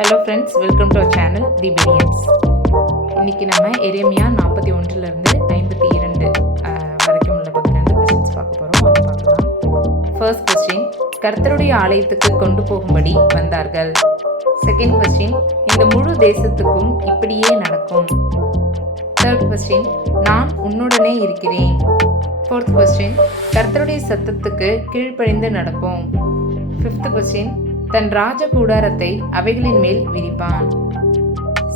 Hello friends welcome to our channel the Priyansh இன்றைக்கி நம்ம எரேமியா நாற்பத்தி ஒன்றுலேருந்து ஐம்பத்தி இரண்டு வரைக்கும் உள்ள பகுதியிலேருந்து கொஸ்டின்ஸ் பார்க்க போகிறோம் அதை பார்க்கலாம். ஃபர்ஸ்ட் கொஸ்டின் கர்த்தருடைய ஆலயத்துக்கு கொண்டு போகும்படி வந்தார்கள். செகண்ட் கொஸ்டின் இந்த முழு தேசத்துக்கும் இப்படியே நடக்கும். தேர்ட் கொஸ்டின் நான் உன்னுடனே இருக்கிறேன். ஃபோர்த் கொஸ்டின் கர்த்தருடைய சத்தத்துக்கு கீழ்ப்படிந்து நடப்போம். ஃபிஃப்த் கொஸ்டின் தன் ராஜ கூடாரத்தை அவைகளின் மேல் விரிப்பான்.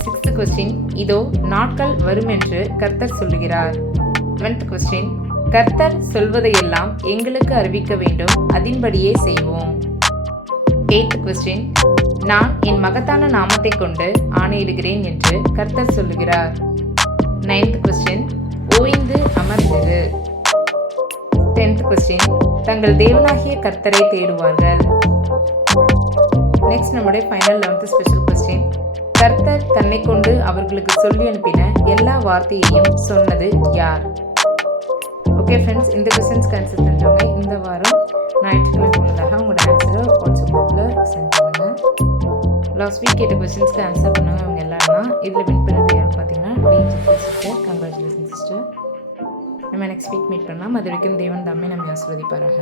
சிக்ஸ்த் கொஸ்டின் இதோ நாட்கள் வரும் என்று கர்த்தர் சொல்லுகிறார். செவன்த் கொஸ்டின் கர்த்தர் சொல்வதையெல்லாம் எங்களுக்கு அறிவிக்க வேண்டும் அதன்படியே செய்வோம். எய்த் கொஸ்டின் நான் என் மகத்தான நாமத்தை கொண்டு ஆணையிடுகிறேன் என்று கர்த்தர் சொல்லுகிறார். நைன்த் கொஸ்டின் ஓய்ந்து அமர்ந்திரு. டென்த் கொஸ்டின் தங்கள் தேவனாகிய கர்த்தரை தேடுவார்கள். நெக்ஸ்ட் நம்முடைய ஃபைனல் லெவன்த் ஸ்பெஷல் கொஸ்டின் கர்த்தர் தன்னை கொண்டு அவர்களுக்கு சொல்லி அனுப்பின எல்லா வார்த்தையையும் சொன்னது யார்? ஓகே ஃப்ரெண்ட்ஸ் இந்த கொஸ்டின்ஸ்க்கு ஆன்சர் பண்ணுறவங்க இந்த வாரம் ஞாயிற்றுக்கிழமை முன்னதாக உங்களோட ஆன்சரை வாட்ஸ்அப் குரூப்பில் சென்ட் பண்ணுங்கள் லாஸ்ட் வீக் கேட்ட கொஸ்டின்ஸ்க்கு ஆன்சர் பண்ணவங்க அவங்க எல்லாரும் இதில் வின் பண்ணது யாருன்னு பார்த்தீங்கன்னா டிஜி சிஸ்டர் கங்க்ராச்சுலேஷன் சிஸ்டர் நம்ம நெக்ஸ்ட் வீக் மீட் பண்ணலாம். அது வரைக்கும் தேவன் தம்மை நம்ம ஆஸ்வதிப்பாராக